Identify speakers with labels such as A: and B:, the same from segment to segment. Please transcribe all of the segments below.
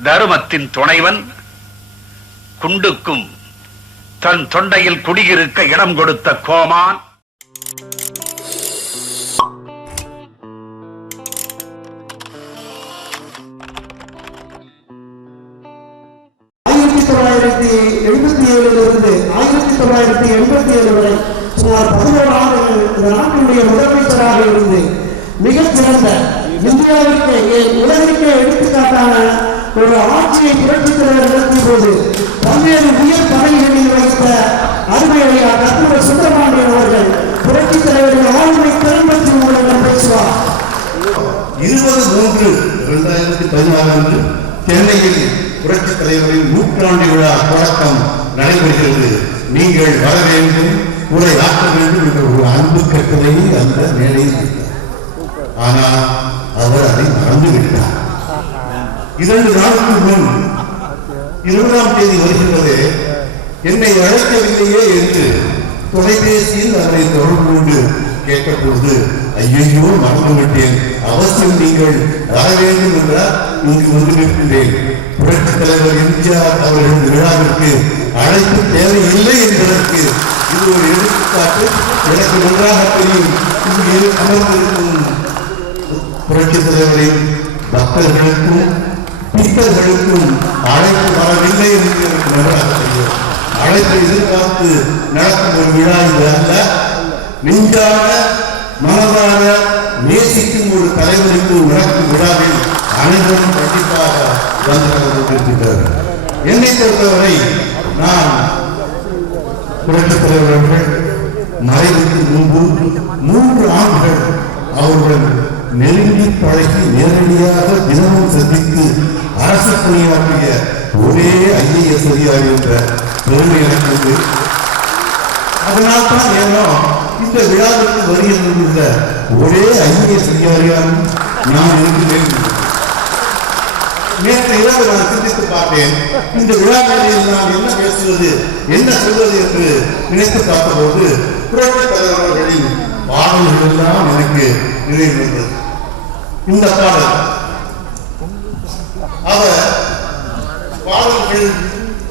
A: தருமத்தின் துணைவன் குண்டுக்கும் தன் தொண்டையில் குடியிருக்க இடம் கொடுத்த கோமான்.
B: ஆயிரத்தி தொள்ளாயிரத்தி எழுபத்தி ஏழிலிருந்து ஆயிரத்தி தொள்ளாயிரத்தி எண்பத்தி ஏழு வரை சுமார் பதினோரு ஆண்டுகள் இந்த நாட்டினுடைய முதலமைச்சராக இருந்து மிகச் சிறந்த இந்தியாவிற்கு உலகிற்கு எடுத்துக்காட்டான ஒரு ஆட்சியை புரட்சி தலைவர் நடத்திய போது பல்வேறு உயர் பதவிகளில் வைத்த அருமையா டாக்டர் சுப்பிரமணியன் அவர்கள் புரட்சி தலைவரின் ஆளுமை திறன் உங்களிடம் பேசுவார்.
C: இருபது மூன்று இரண்டாயிரத்தி பதினாறு அன்று சென்னையில் புரட்சி தலைவரின் நூற்றாண்டு விழா தொடக்கம் நடைபெறுகிறது. நீங்கள் வர வேண்டும் உரை ஆற்ற வேண்டும் என்ற ஒரு அன்பு கட்டளையை அந்த மேடையில் ஆனால் இரண்டு நாளுக்கு முன் இருபதாம் தேதி வருகின்றது என்னை அழைக்கவில்லையே என்று தொலைபேசியில் அவரை தொடர்பு கொண்டு கேட்டபொழுது ஐயையோ மறந்துவிட்டேன் அவசியம் நீங்கள் வர வேண்டும் என்றால் இங்கு வந்து நிற்கின்றேன். புரட்சித் தலைவர் எம்ஜிஆர் அவர்களின் விழாவிற்கு அழைப்பு தேவையில்லை என்பதற்கு இது ஒரு எடுத்துக்காட்டு. எனக்கு நன்றாக தெரியும். இங்கே அமர்ந்திருக்கும் புரட்சித் தலைவரின் பக்தர்களுக்கும் பித்தர்களுக்கும் அழைப்பு வரவில்லை என்று நன்றாக அழைப்பை எதிர்பார்த்து நடக்கும் ஒரு விழா இது அல்ல. நெஞ்சான மனதார நேசிக்கும் ஒரு தலைவருக்கு நடக்கும் விழாவில் அனைவரும் கண்டிப்பாக என்னை பொறுத்தவரை நான் புரட்சித் தலைவர் அவர்கள் மறைவுக்கு முன்பு மூன்று ஆண்டுகள் அவர்கள் நெருங்கி பழகி நேரடியாக தினமும் சந்தித்து அரசு பணியாற்றிய ஒரே ஐஏஎஸ் அதிகாரி என்ற பெருமை எனக்கு உண்டு அதனால் தான் ஏனோ இந்த விழாவிற்கு வருகின்ற ஒரே ஐஏஎஸ் அதிகாரியாக நான் இருக்கிறேன் நேற்று இரவு நான் சிந்தித்து பார்த்தேன். இந்த விழாக்களில் நான் என்ன பேசுவது என்ன சொல்வது என்று நினைத்து பார்த்தபோது புரட்சி தலைவர் பாடல்கள் எல்லாம் எனக்கு நினைவு வந்தது இந்த பாடல் அவர் பாடல்கள்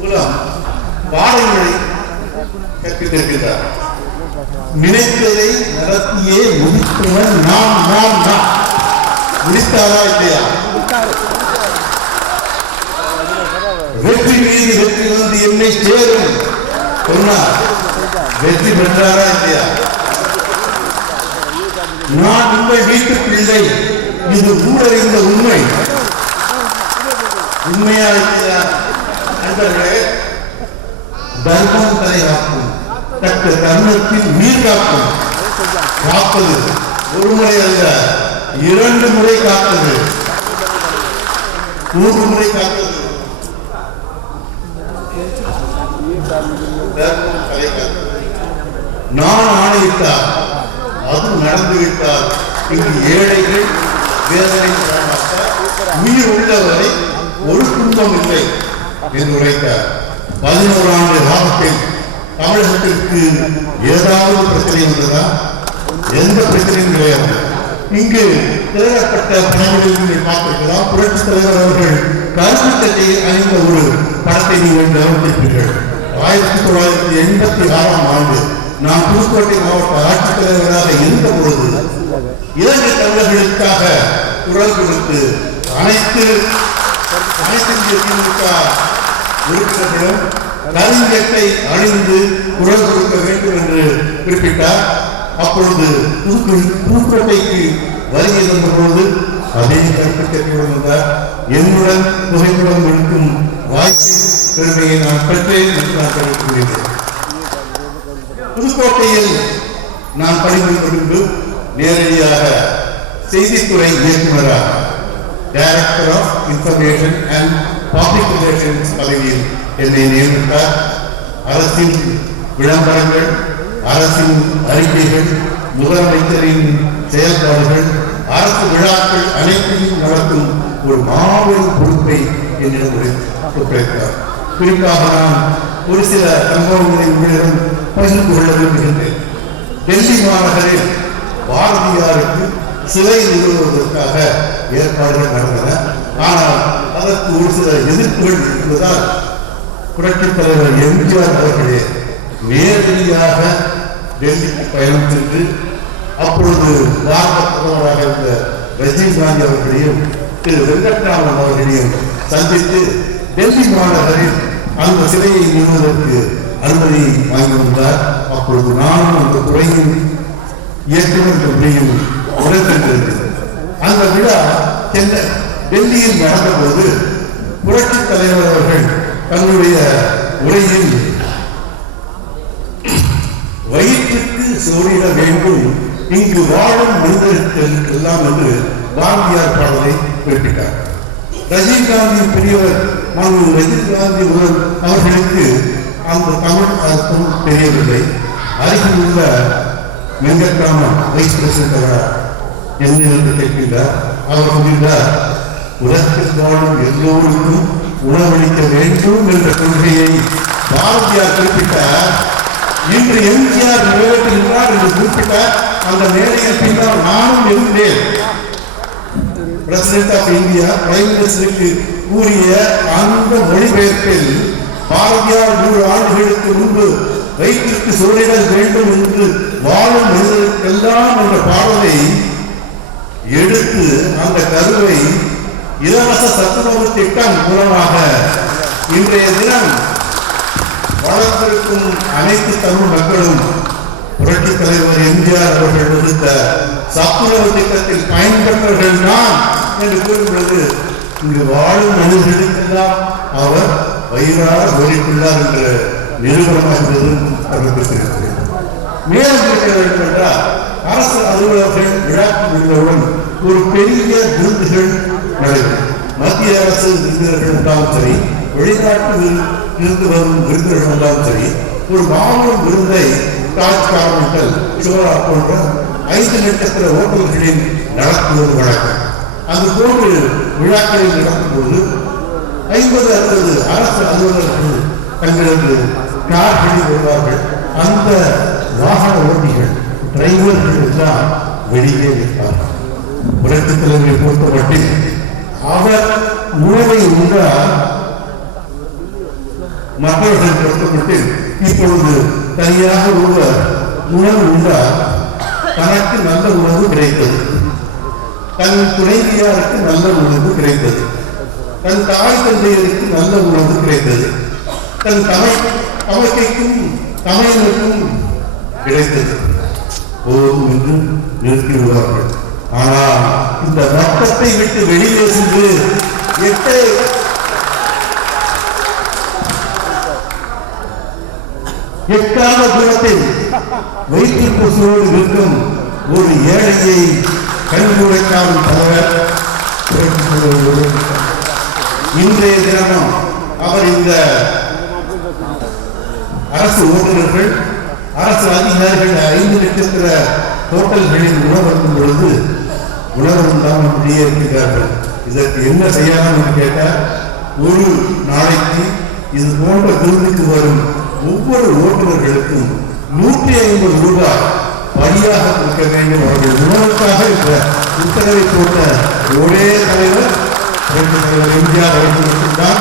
C: மூலம் பாடல்களை கற்பித்திருக்கிறார். நினைத்ததை நடத்தியே முடித்தவன் நான் நான் நான் முடித்தாரா இல்லையா? வெற்றி மீது வெற்றி வந்து என்னை சேரும் சொன்னார். வெற்றி பெற்றாரா இல்லையா? நான் உங்கள் வீட்டு பிள்ளை இது ஊரறிந்த உண்மை. உண்மையா இல்லையா? நண்பர்களே தர்மம் தலை காக்கும் தக்க தர்மத்தில் உயிர் காக்கும். காப்பது ஒரு முறை அல்ல இரண்டு முறை காத்தது மூன்று முறை காத்தது நான் ஆணையிட்டார் அது நடந்துவிட்டார் இங்கு ஏழைகள் வேதனை உயிர் உள்ளவரை ஒரு துன்பம் இல்லை என்று உரைத்தார் பதினோரு ஆண்டு காலத்தில் தமிழகத்திற்கு ஏதாவது பிரச்சனை வந்ததா? எந்த பிரச்சனையும் கிடையாது. இங்கு திரளப்பட்ட பணிகளில் நீங்கள் பார்த்திருக்கலாம். புரட்சி தலைவர் அவர்கள் கருப்பு சட்டையை அணிந்த ஒரு படத்தை நீங்கள் கவனித்திருப்பீர்கள். ஆயிரத்தி தொள்ளாயிரத்தி எண்பத்தி ஆறாம் ஆண்டு நான் புதுக்கோட்டை மாவட்ட ஆட்சித்தலைவராக இருந்த பொழுது இலங்கை தமிழர்களுக்காக குரல் கொடுத்து அனைத்து அனைத்து திமுக உறுப்பினர்களும் கருஞ்சட்டை அழிந்து குரல் கொடுக்க வேண்டும் என்று குறிப்பிட்டார். அப்பொழுது புதுக்கோட்டை புதுக்கோட்டைக்கு வருகை அதே கருத்து கேட்டுடன் வந்தார் என்னுடன் புகைப்படம் எடுக்கும் வாய்ப்பு பெருமையை நான் பெற்றேன் என்று நான் தெரிவித்துள்ளேன். புதுக்கோட்டையில் நான் பணிபுரிந்து நேரடியாக செய்தித்துறை இயக்குநராக director of information and public relations பதவியில் என்னை நியமித்தார். அரசின் விளம்பரங்கள் அரசின் அறிக்கைகள் முதலமைச்சரின் செயல்பாடுகள் அரசு விழாக்கள் அனைத்தையும் நடத்தும் ஒரு மாபெரும் பொறுப்பை என்னிடம் ஒப்படைத்தார். குறிப்பாக நான் ஒரு சில சம்பவங்களை உங்களிடம் பகிர்ந்து கொள்ள விரும்புகின்றேன். டெல்லி மாநகரில் பாரதியாருக்கு சிலை நிறுவுவதற்காக ஏற்பாடுகள் நடந்தன. ஆனால் அதற்கு ஒரு சில எதிர்ப்புகள் இருப்பதால் புரட்சித் தலைவர் எம்ஜிஆர் அவர்களே நேரடியாக டெல்லிக்கு பயணம் சென்று அப்பொழுது பாரத பிரதமராக இருந்த ரஜீவ் காந்தி அவர்களையும் திரு வெங்கட்ராமன் அவர்களையும் சந்தித்து டெல்லி மாநகரில் அந்த சிலையை நிறுவுவதற்கு அனுமதி வாங்கி வந்தார் அப்பொழுது நானும் அந்த துறையின் இயக்குநர் முறையில் உடன்பிருந்தது அந்த விழா சென்னை டெல்லியில் நடந்தபோது புரட்சி தலைவர் அவர்கள் தன்னுடைய உரையில் வயிற்றுக்கு சோறிட வேண்டும் இங்கு வாழும் மனிதர்களுக்கு எல்லாம் என்று பாரதியார் பாடலை குறிப்பிட்டார். ரஜினிகாந்தி பெரியவர் மாணவர் ரஜினிகாந்தி உடன் அவர்களுக்கு அந்த தமிழ் அர்த்தம் தெரியவில்லை. அருகில் உள்ள வெங்கட்ராமன் வைஸ் பிரசிடண்ட் அவர் என்று கேட்கின்றார் அவர் சொல்கின்றார் உலகத்தில் வாழும் எல்லோருக்கும் உணவளிக்க வேண்டும் என்ற கொள்கையை பாரதியார் குறிப்பிட்டார். இன்று எம்ஜிஆர் நிறைவேற்றுகின்றார் என்று குறிப்பிட்ட அந்த மேடையில் பின்னால் நானும் இருந்தேன். பிரசிடென்ட் ஆஃப் இந்தியா பிரைம் மினிஸ்டருக்கு கூறிய அந்த மொழிபெயர்ப்பில் பாரதியார் நூறு ஆண்டுகளுக்கு முன்பு வயிற்றுக்கு சூழல் வேண்டும் என்று வாழும் மனிதர்களுக்கெல்லாம் என்ற பாடலை எடுத்து அந்த கருவை இலவச சத்துணவு திட்டம் மூலமாக இன்றைய தினம் வளர்ந்திருக்கும் அனைத்து தமிழ் மக்களும் புரட்சி தலைவர் எம்ஜிஆர் அவர்கள் விடுத்த சத்துணவு திட்டத்தில் பயன்பெற்றவர்கள் தான் என்று கூறும்பொழுது இங்கு வாழும் மனிதர்களுக்கெல்லாம் அவர் வயிறார ஓடிக்கொள்ளார் என்ற நிரூபணமாகிறது அறிவித்திருக்கிறேன் மேலும் இருக்க என்றால் அரசு அலுவலர்கள் விழாக்கு முடிந்தவுடன் ஒரு பெரிய விருதுகள் நடைபெறும். மத்திய அரசு விருந்தினர்கள் இருந்தாலும் சரி வெளிநாட்டு இருந்து வரும் விருந்தினர்கள் இருந்தாலும் சரி ஒரு மாபெரும் விருந்தை தாஜ் கார்மெண்டல் சோழா போன்ற ஐந்து நட்சத்திர ஹோட்டல்களில் நடத்துவது வழக்கம். அந்த போன்று விழாக்களில் நடக்கும்போது ஐம்பது அறுபது அரசு அலுவலர்கள் தங்களது கார்களில் வருவார்கள் அந்த வாகன ஓட்டிகள் டிரைவர்கள் எல்லாம் வெளியே இருப்பார்கள் புரட்சித் தலைவரை பொறுத்தமட்டில் அவர் உணவை உண்டால் மற்றவர்கள் பொறுத்தமட்டில் இப்பொழுது தனியாக ஒருவர் உணவு உண்டால் தனக்கு நல்ல உணவு கிடைத்தது. தன் துணைவியாருக்கு நல்ல உணவு கிடைத்தது. தன் தாய் தந்தையருக்கு நல்ல உணவு கிடைத்தது. தன் தமை தமக்கைக்கும் தமையனுக்கும் கிடைத்தது. போதும் என்று நிறுத்தி ஆனால் இந்த வட்டத்தை விட்டு வெளியே சென்று எட்டை எட்டாத தூரத்தில் வயிற்று பசுவோடு இருக்கும் ஒரு ஏழையை கண்குடைக்காமல் தவிர இன்றைய தினமும் அவர் இந்த அரசு ஓட்டுநர்கள் அரசு அதிகாரிகள் ஐந்து ஹோட்டல்களில் உணவருந்தும் பொழுது உணவருந்தாமல் அப்படியே இருக்கிறார்கள் இதற்கு என்ன செய்யலாம் என்று கேட்டால் ஒரு நாளைக்கு இது போன்ற விருந்துக்கு வரும் ஒவ்வொரு ஓட்டுநர்களுக்கும் நூற்றி ஐம்பது ரூபாய் வழியாக கொடுக்க வேண்டும். அவர்கள் உணவுக்காக இந்த உத்தரவை போட்ட ஒரே தலைவர் புரட்சித் தலைவர் எம்ஜிஆர் அவர்கள் தான்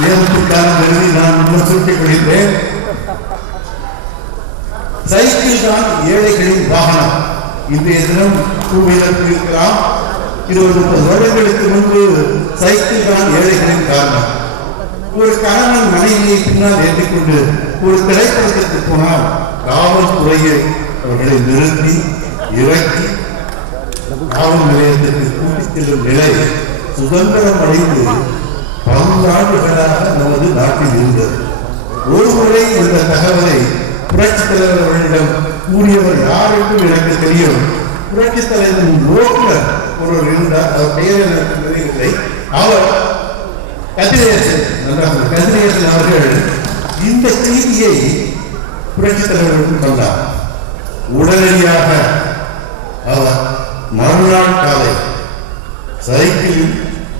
C: நேரத்திற்கான கருதி நான் முன்னர் சுட்டிக்கொள்கிறேன் சைக்கிள் தான் ஏழைகளின் வாகனம். இன்றைய தினம் டூ வீலர் இருக்கலாம் இருபது முப்பது வருடங்களுக்கு முன்பு சைக்கிள் தான் ஏழைகளின் காரணம். ஒரு கணவன் மனைவியை பின்னால் ஏற்றிக்கொண்டு ஒரு திரைப்படத்திற்கு போனால் காவல்துறையை அவர்களை நிறுத்தி இறக்கி காவல் நிலையத்திற்கு கூட்டிச் செல்லும் நிலை சுதந்திரம் அடைந்து பல்லாண்டுகளாக நமது நாட்டில் இருந்தது. ஒரு முறை இந்த தகவலை புரட்சித் தலைவர் அவர்களிடம் கூறியவர் யார் என்றும் எனக்கு தெரியும். புரட்சித் தலைவரின் ஓட்டுநர் ஒருவர் இருந்தார் அவர் பெயர் எனக்கு தெரியவில்லை அவர் கதிரேசன் நன்றாக கதிரேசன் அவர்கள் இந்த செய்தியை புரட்சித் தலைவர்களுக்கு சொன்னார். உடனடியாக அவர் மறுநாள் காலை சைக்கிளில்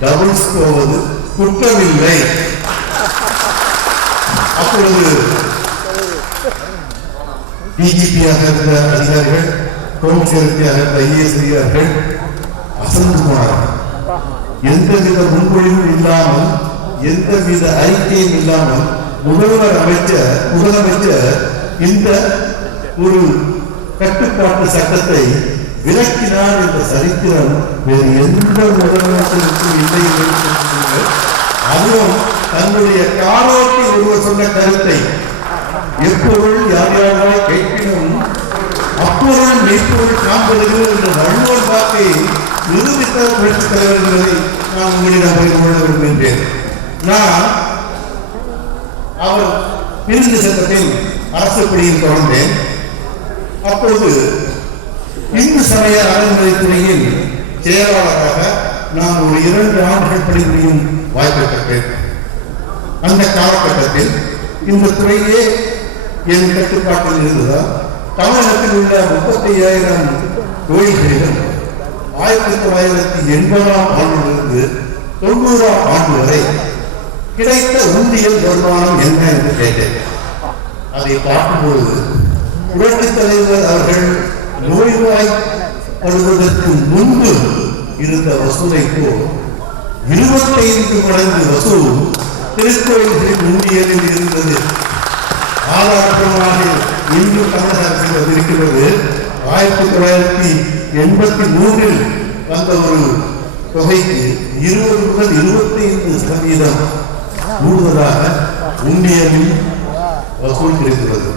C: டபுள்ஸ் போவது குற்றமில்லை. அப்பொழுது டிஜிபியாக இருந்த அதிகாரிகள் கவுன்சிலருக்காக இருந்த ஐஏஎஸ் அதிகாரிகள் அசந்து போனார்கள் எந்தவித முன்மொழிவும் இல்லாமல் எந்தவித அறிக்கையும் இல்லாமல் முதல்வர் அமைச்சர் முதலமைச்சர் இந்த ஒரு கட்டுப்பாட்டு சட்டத்தை விளக்கினார் என்ற சரித்திரம் வேறு எந்த முதலமைச்சருக்கும் இல்லை என்று அதுவும் தன்னுடைய காலோட்டி ஒருவர் சொன்ன கருத்தை எப்பொருள் யார் யாராய் கேட்பினும் அப்பொருள் மெய்ப்பொருள் காண்பதில் என்ற வள்ளுவர் வாக்கை நிரூபித்த புரட்சித் தலைவர் என்பதை நான் உங்களிடம் பகிர்ந்து கொள்ள விரும்புகின்றேன். நான் அவர் பிரிந்து சட்டத்தில் அரசு பணியில் தொடர்ந்தேன். அப்பொழுது இந்து சமய அறநிலைத்துறையில் செயலாளராக நான் ஒரு இரண்டு ஆண்டுகள் பணிபுரியும் வாய்ப்பு பெற்றேன். அந்த காலகட்டத்தில் இந்த துறையே என் கட்டுப்பாட்டில் இருந்ததால் தமிழகத்தில் உள்ள முப்பத்தி ஐயாயிரம் கோயில்களிலும் ஆயிரத்தி தொள்ளாயிரத்தி எண்பதாம் ஆண்டிலிருந்து தொண்ணூறாம் ஆண்டு வரை கிடைத்த உண்டியல் வருமானம் என்ன என்று கேட்டேன். அதை பார்க்கும்பொழுது புரட்சித் தலைவர் அவர்கள் நோய்வாய்ப்படுவதற்கு முன்பு இருந்த வசூலை போல் இருபத்தைந்து மடங்கு வசூல் திருக்கோயில்களின் உண்டியலில் இருந்தது. ஆதாரமாக இன்று தமிழக அரசில் இருக்கிறது ஆயிரத்தி தொள்ளாயிரத்தி எண்பத்தி மூன்றில் வந்த ஒரு தொகைக்கு இருபது முதல் இருபத்தி ஐந்து சதவீதம் கூடுதலாக இந்தியாவில் வசூல் கிடைக்கிறது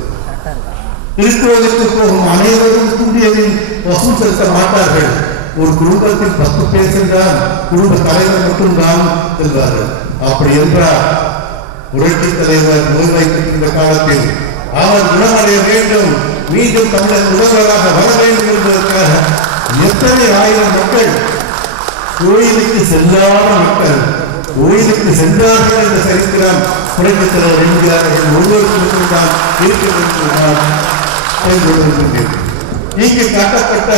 C: திருக்கோயிலுக்கு போகும் அனைவரும் இந்தியாவில் வசூல் செலுத்த மாட்டார்கள். ஒரு குடும்பத்தில் பத்து பேர் சென்றால் குடும்ப தலைவர் மட்டும்தான் செல்வார்கள். அப்படி என்றால் புரட்சி தலைவர் முன்வைத்திருக்கின்ற காலத்தில் அவர் குணமடைய வேண்டும். மீண்டும் தமிழக முதல்வராக வர வேண்டும் என்பதற்காக எத்தனை ஆயிரம் மக்கள் கோயிலுக்கு செல்லாத மக்கள் கோயிலுக்கு சென்றார்கள் என்ற சரித்திரம் புரட்சி தலைவர் என்கிறார்கள் ஒவ்வொருத்தருக்கும் தான் இருக்க வேண்டும் நான் தெரிந்து இங்கு காட்டப்பட்ட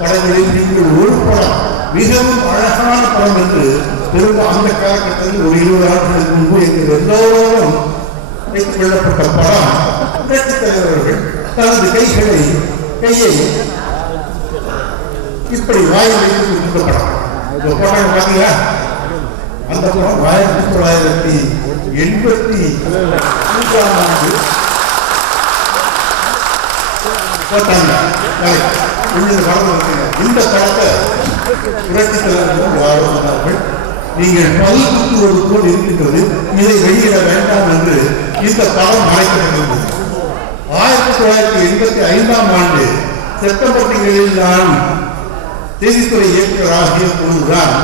C: படங்களில் நீங்கள் ஒரு படம் மிகவும் அழகான படம் என்று திரும்ப அந்த காலகட்டத்தில் ஒரு இருபது ஆண்டுகளுக்கு முன்பு எங்கள் எல்லோரும் வைத்துக் கொள்ளப்பட்ட படம். புரட்சி தலைவர்கள் தனது கைகளை கையை இப்படி வாய் வைத்து இந்த படம். இந்த படம் பார்த்தீங்களா? அந்த படம் ஆயிரத்தி தொள்ளாயிரத்தி எண்பத்தி மூன்றாம் ஆண்டு. போட்டாங்க இந்த படத்தை புரட்சி தலைவர்கள் நீங்கள் பல் குத்துவது போல் இருக்கின்றது இதை வெளியிட வேண்டாம் என்று இந்த படம் மறைக்கப்பட்டிருந்தது ஆயிரத்தி தொள்ளாயிரத்தி எண்பத்தி ஐந்தாம் ஆண்டு செப்டம்பர் திங்களில் நான் செய்தித்துறை இயக்குநராக போதுதான்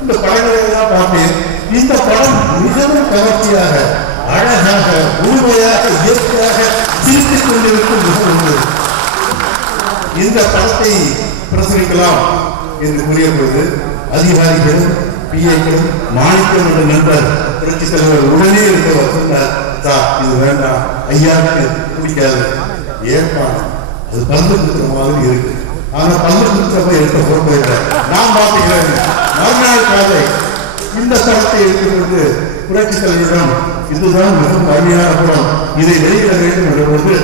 C: இந்த படங்களை எல்லாம் பார்த்தேன். இந்த படம் மிகவும் கவர்ச்சியாக அழகாக உண்மையாக இயற்கையாக சிரித்துக் கொண்டிருக்கும் முகம் இந்த படத்தை பிரசுரிக்கலாம் என்று கூறிய பொழுது அதிகாரிகள் பிஏக்களும் மாணிக்கம் என்ற நண்பர் புரட்சி தலைவர் உடனே இருப்பவர் சொன்னார் சார் இது வேண்டாம். ஐயாவுக்கு பிடிக்காது. ஏற்பா அது பந்து குத்துற மாதிரி இருக்கு. ஆனா பந்து குத்துறப்ப எடுத்த போட்டோ இல்லை நான் பார்த்துக்கிறேன். மறுநாள் காலை இந்த படத்தை எடுத்துக்கொண்டு புரட்சி தலைவரிடம் இதுதான் மிகவும் அருமையான படம் இதை வெளியிட வேண்டும் என்ற போது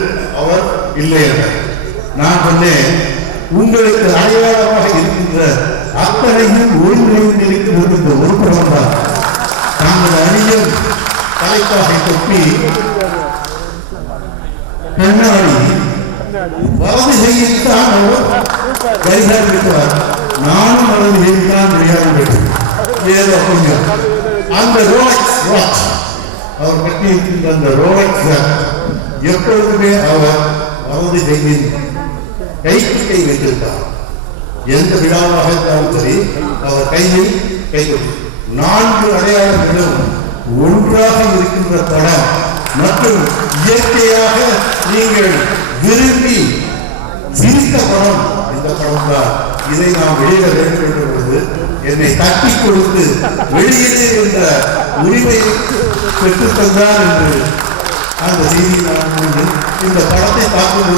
C: அவர் இல்லை என்றார். நான் சொன்னேன் உங்களுக்கு அடையாளமாக இருக்கின்ற அத்தனையும் ஒருங்கிணைந்து இருக்கிறது இந்த ஒரு படம் தான் தாங்கள் அணியும் தலைப்பாகை தொப்பி கண்ணாடி. வலது கையில் தான் அவர் கரிகார் இருக்கிறார். நானும் மனதில் ஏறித்தான் முடியாது ஏதோ கொஞ்சம். அந்த ரோலக்ஸ் வாட்ச் அவர் கட்டியிருக்கின்ற அந்த ரோலக்ஸ் எப்பொழுதுமே அவர் வலது கையில் கைக்கு கை வைத்திருப்பார். எந்த விழாவாக இருந்தாலும் சரி அவர் கையில் கை நான்கு அடையாளங்களும் ஒன்றாக இருக்கின்ற படம் மற்றும் இயற்கையாக நீங்கள் விரும்பி சிரித்த படம் இந்த படம் தான். இதை நாம் வெளியிட வேண்டும் என்ற பொழுது என்னை தட்டி கொடுத்து வெளியிலே என்ற உரிமை பெற்றுத்தந்தார் என்று அந்த செய்தியை நான் கூறி இந்த படத்தை பார்க்கும்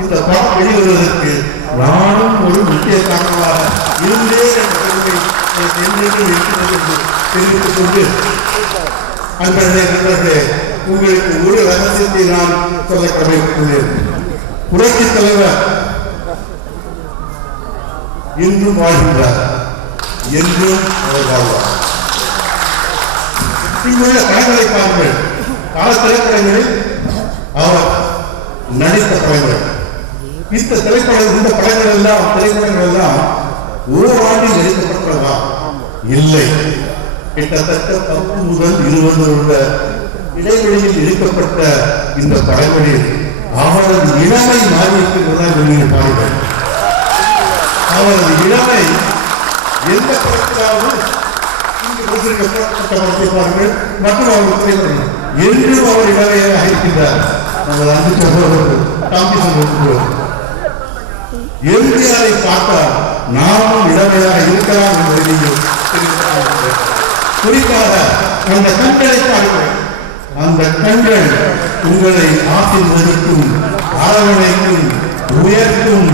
C: இந்த படம் வெளிவருவதற்கு நானும் ஒரு முக்கிய காரணமாக இருந்தேன் என்ற பெருமை எனக்கு இருக்கிறது என்று தெரிவித்துக் கொண்டு அன்பர்களே நண்பர்களே உங்களுக்கு ஒரு ரகசியத்தை நான் சொல்ல புரட்சி தலைவர் இன்றும் வாழ்கின்றார் என்றும் அவர் வாழ்வார். இங்குள்ள படங்களை பாருங்கள். பல திரைப்படங்களில் அவர் நடித்த படங்கள். இந்த திரைப்படம் இந்த படங்கள் எல்லாம் திரைப்படங்கள் எல்லாம் ஓராண்டில் எடுக்கப்பட்டதா இல்லை. கிட்டத்தட்ட பத்து முதல் இருபது வருட இடைவெளியில் எடுக்கப்பட்ட இந்த படங்களில் அவரது இளமை மாறியிருக்கிறதா நீங்கள் பாருங்கள் அவரது இளமை எந்த படத்திலாவது இங்கு படத்தை பாருங்கள் மற்றும் அவர் திரைப்படம் என்றும் அவர் இளமையாக இருக்கின்றார் நமது அன்பு சகோதரர்கள் காந்தி சகோதரர்கள் எம்ஜிஆரை பார்த்தால் நாமும் இளமையாக இருக்கலாம் என்பதை நீங்கள் குறிப்பாக அந்த கண்களை பார்க்கிறேன் அந்த கண்கள் உங்களை ஆசீர்வதிக்கும் அரவணைக்கும் உயர்த்தும்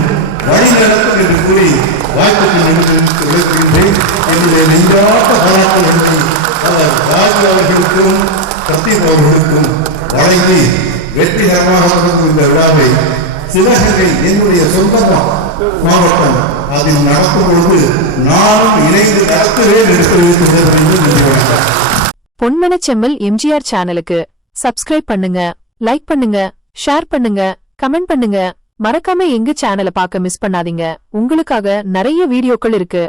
C: வழி நடத்தும் என்று கூறி வாய்ப்புக்கு என்று என்னுடைய நெஞ்சாட்ட சத்தீப் அவர்களுக்கும் வழங்கி வெற்றிகரமாக நடக்கும் இந்த விழாவை சிவகங்கை என்னுடைய சொந்த மாவட்டம் அதில் நடக்கும் பொழுது நானும் இணைந்து நடத்தவே என்று தெரிவித்துள்ளது என்று
D: பொன்மனச்செம்மல் எம்ஜிஆர் சேனலுக்கு சப்ஸ்கிரைப் பண்ணுங்க லைக் பண்ணுங்க ஷேர் பண்ணுங்க கமெண்ட் பண்ணுங்க. மறக்காம எங்க சேனலை பார்க்க மிஸ் பண்ணாதீங்க. உங்களுக்காக நிறைய வீடியோக்கள் இருக்கு.